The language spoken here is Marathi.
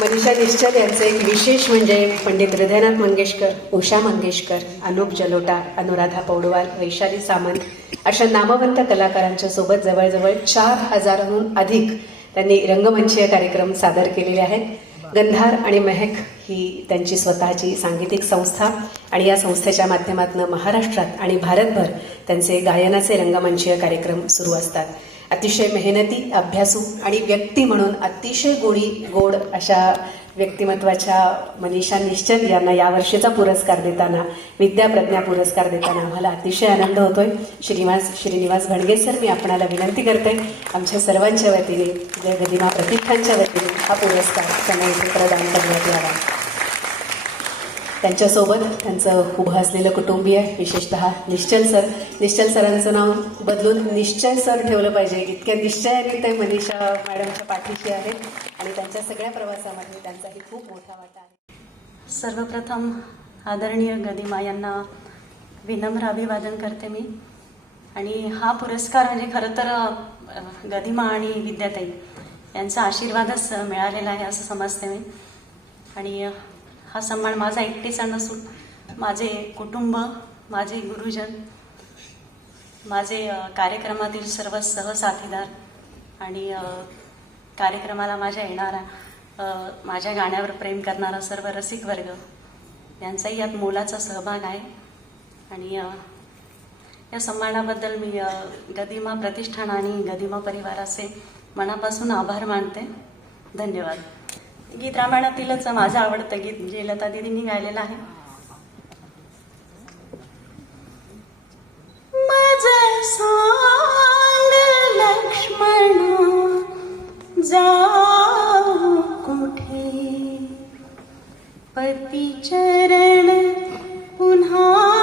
मनीषा निश्चल यांचं एक विशेष म्हणजे पंडित हृदयनाथ मंगेशकर उषा मंगेशकर अनुप जलोटा अनुराधा पौडवाल वैशाली सामंत अशा नामवंत कलाकारांच्या सोबत जवळजवळ चार हजाराहून अधिक त्यांनी रंगमंचीय कार्यक्रम सादर केलेले आहेत. गंधार आणि महक ही त्यांची स्वतःची सांगीतिक संस्था आणि या संस्थेच्या माध्यमातून महाराष्ट्रात आणि भारतभर त्यांचे गायनाचे रंगमंचीय कार्यक्रम सुरू असतात. अतिशय मेहनती अभ्यासू आणि व्यक्ती म्हणून अतिशय गोडी गोड अशा व्यक्तिमत्वाच्या मनीषा निश्चल यांना यावर्षीचा पुरस्कार देताना विद्याप्रज्ञा पुरस्कार देताना आम्हाला अतिशय आनंद होतोय. श्रीनिवास श्रीनिवास भडगे सर मी आपणाला विनंती करते आमच्या सर्वांच्या वतीने जय गदिमा प्रतिष्ठानच्या वतीने हा पुरस्कार त्यांना इथे प्रदान करण्यात यावा. त्यांच्यासोबत त्यांचं उभं असलेलं कुटुंबीय विशेषतः निश्चल सर. निश्चल सरांचं नाव बदलून निश्चय सर ठेवलं पाहिजे. इतक्या निश्चयाने ते मनीषा मॅडमच्या पाठीशी आहेत आणि त्यांच्या सगळ्या प्रवासामध्ये त्यांचाही खूप मोठा वाटा आहे. सर्वप्रथम आदरणीय गदिमा यांना विनम्र अभिवादन करते मी. आणि हा पुरस्कार म्हणजे खरं तर गदिमा आणि विद्याताई यांचा आशीर्वादच मिळालेला आहे असं समजते मी. आणि हा सन्मान माझा एकटीचा नसून माझे कुटुंब माझे गुरुजन माझे कार्यक्रमातील सर्व सहसाथीदार आणि कार्यक्रमाला माझ्या येणारा माझ्या गाण्यावर प्रेम करणारा सर्व रसिक वर्ग यांचाही यात मोलाचा सहभाग आहे. आणि या सन्मानाबद्दल मी गदिमा प्रतिष्ठान आणि गदिमा परिवाराचे मनापासून आभार मानते. धन्यवाद. गीत रामायणातीलच माझं आवडतं गीत जे लता दिदींनी गायलेलं आहे. सांग लक्ष्मण जाऊ कुठे? पती चरण पुन्हा